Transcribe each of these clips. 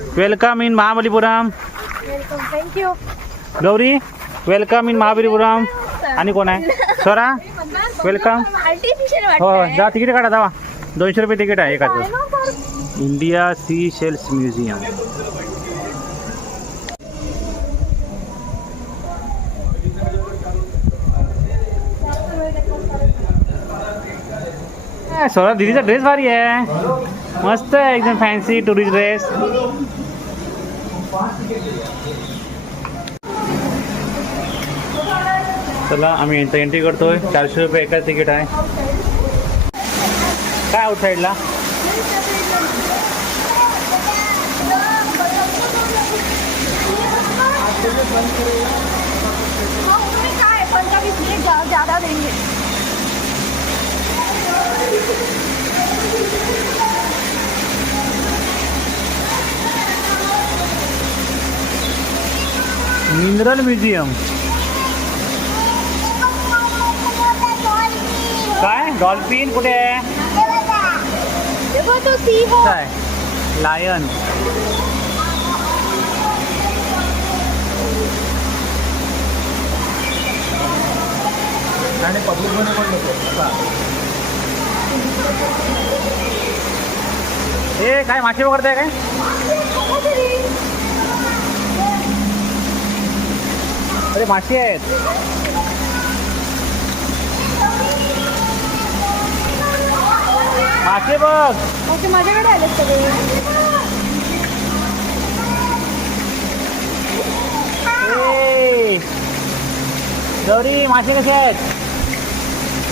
Welcome in Mahabalipuram. Welcome. Thank you. Gauri welcome in Mahabalipuram. आणि कोण आहे स्वरा वेलकम. आर्टिफिशियल हो हो वाटतंय. जा तिकीट काढा जावा. 200 रुपये तिकीट आहे एकाचं. India sea shells museum. Swara दीदीचा ड्रेस भारी आहे. मस्त आहे एकदम फॅन्सी टुरिस्ट ड्रेस. चला आम्ही एंट्री करतोय. 400 रुपये एकाच तिकीट आहे. काय आउट साईडला काय 15-20 मिनिट ज्यादा देंगे. Mineral museum. काय डॉल्फिन कुठे आहे. देखो तो सी हो. काय लायन. आणि पब्लिक मध्ये पण हे काय मासे वगैरे काय. अरे मासे आहेत. मासे बघ. ओके माझ्याकडे आले सगळे. ए, गौरी मासे कसे आहेत.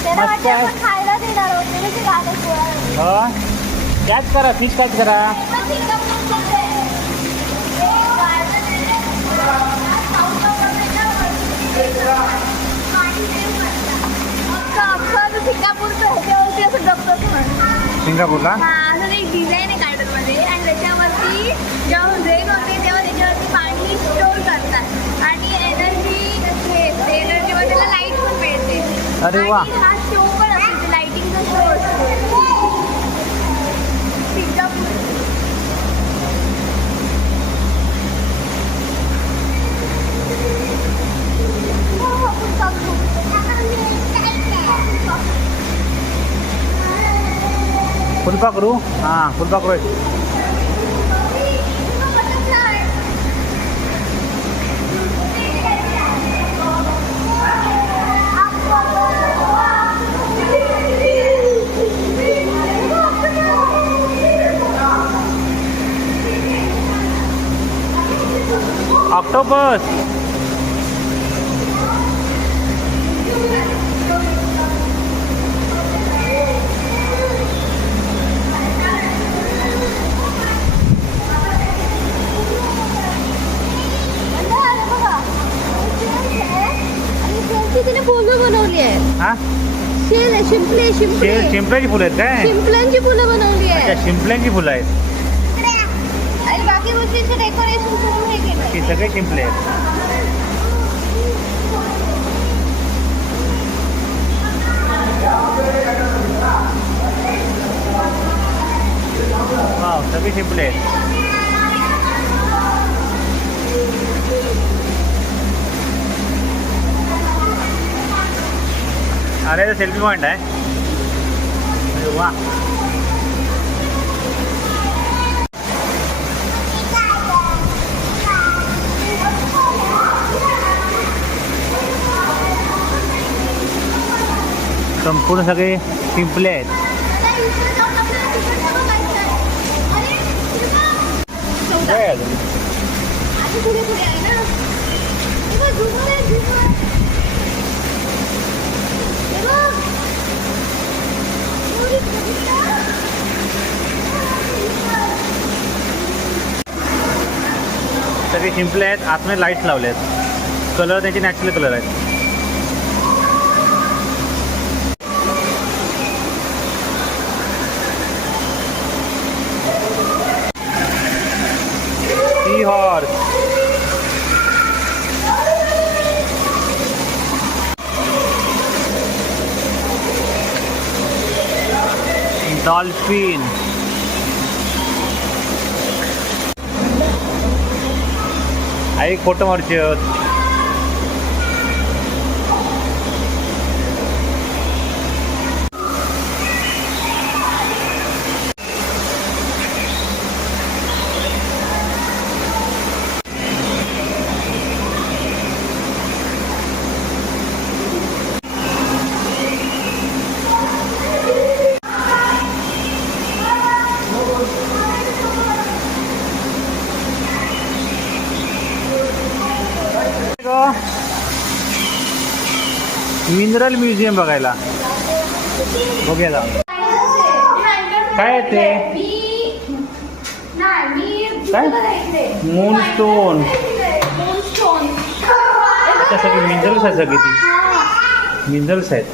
त्याला मस्त वाटतं आहे. आपण खायला देणार होते ना ते गाणं पोळा. हो कॅच करा फिश कॅच करा. सिंगापूरला असं एक डिझाईन आहे गार्डन मध्ये आणि त्याच्यावरती जेव्हा रेन होते तेव्हा त्याच्यावरती पाणी स्टोर करतात आणि एनर्जी मध्ये त्याला लाईट पण मिळते. अरे वा. आणि हा शो पण असतो लाइटिंगचा शो असतो. सिंगापूर फुलपाखरू. हां फुलपाखरू आहे. ऑक्टोपस. तिने फुलं बनवली आहे. हा शेल आहे. शिंपल्याची फुलं आहेत काय. शिंपल्यांची फुलं बनवली आहे. अच्छा शिंपल्यांची फुलं आहेत. आणि बाकी गोष्टींचं डेकोरेशन करून हे केलं. हे सगळे शिंपले आहेत. वाव सगळे शिंपले आहेत. अरे सेल्फी पॉइंट आहे. अरे वा. संपूर्ण सगळे शिंपले आहेत. काय अजून? पुढे पुढे आहे ना. झुमर आहे झुमर. सगळे शिंपले आहेत. आतमध्ये लाईट्स लावले आहेत. कलर त्याचे नॅचरल कलर आहेत. Sea horse. डॉल्फिन. आई फोटो मारचे मिनरल म्युझियम बघायला बघूया जा. काय आहे ते काय मूनस्टोन सगळे मिनरल्स आहेत सगळी ती मिनरल्स आहेत.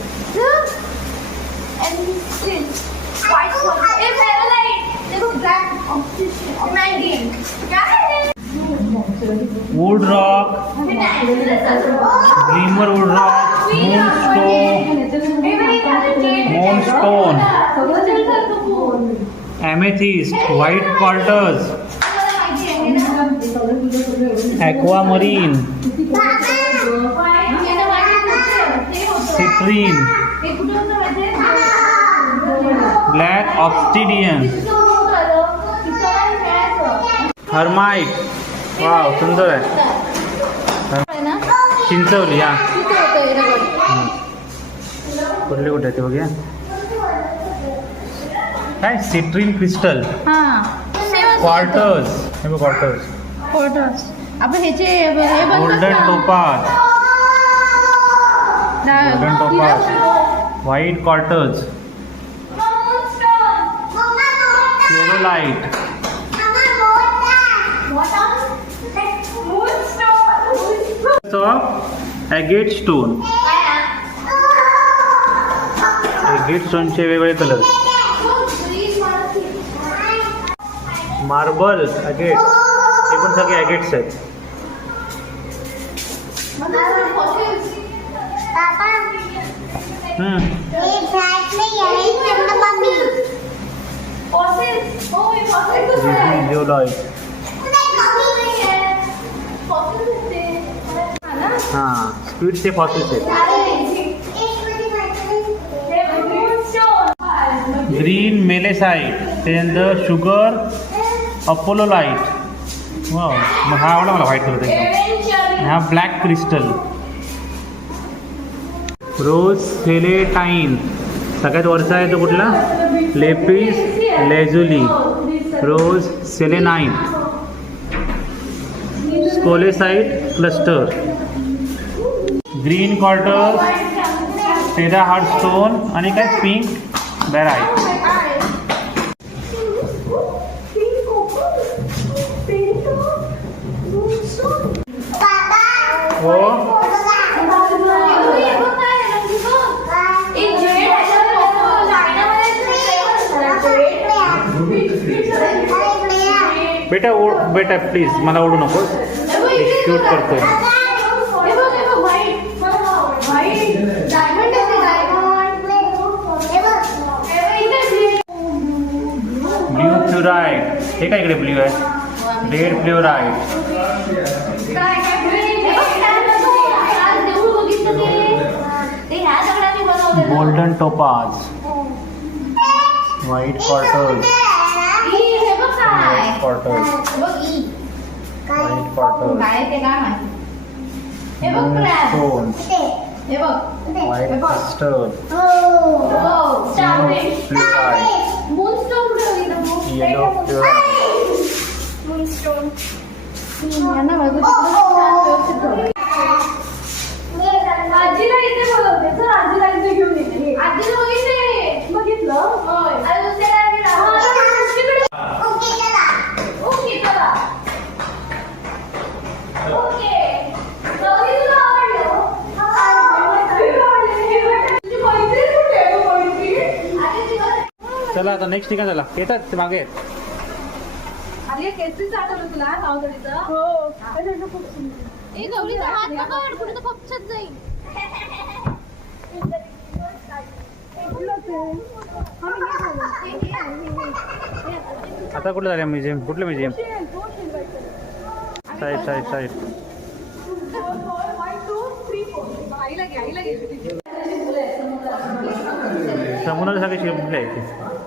Wood rock glimmer wood rock moonstone amethyst white quartz aquamarine citrine black obsidian hematite. Wow सुंदर आहे. चिंचवली हा कुठले कुठे ते बघूया. काय सिट्रीन क्रिस्टल क्वार्टर्स हे बघ क्वार्टर्स आपण ह्याचे गोल्डन टोपाज व्हाईट क्वार्टर्स सेरोलाइट ॲगेट स्टोन. ॲगेट स्टोनचे वेगवेगळे कलर. मार्बल ॲगेट हे पण सगळे ॲगेट्स आहेत. हां स्पीडचे फॉसिल्स आहेत. ग्रीन मेलेसाइट त्यानंतर शुगर अपोलोलाइट. वा मग हा आवडला मला व्हाईट कलर आहे. हा ब्लॅक क्रिस्टल. रोज सेलेटाईन सगळ्यात वरचा आहे तो कुठला लेपिस लेझुली रोज सेलेनाईन स्कोलेसाइट क्लस्टर ग्रीन क्वार्टर टेरा हार्ट स्टोन आणि काय पिंक बॅराईट. हो बेटा बेटा प्लीज मला ओढू नकोस. शूट करतोय. ब्ल्यू फ्लोराईड हे काय इकडे ब्ल्यू आहे. Red fluoride golden topaz white quarters white quarters moonstone white crystal yellow आजीला इथे बोलवते सर. आजीला इथे घेऊन येते. आजीला बघितलं चला आता नेक्स्ट ठिकाण झाला येतात ते मागे आहेत. आधी केसरीचं आठवलं तुला नावदडीचं. हो खूप सुंदर. ए गौरीचा हात पकड कुठे तर पक्षात जाईल. आता कुठे झाले म्युझियम कुठलं म्युझियम साईड साईड साईड. समुद्राच्या सगळे शिंपले आहेत ते.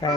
काय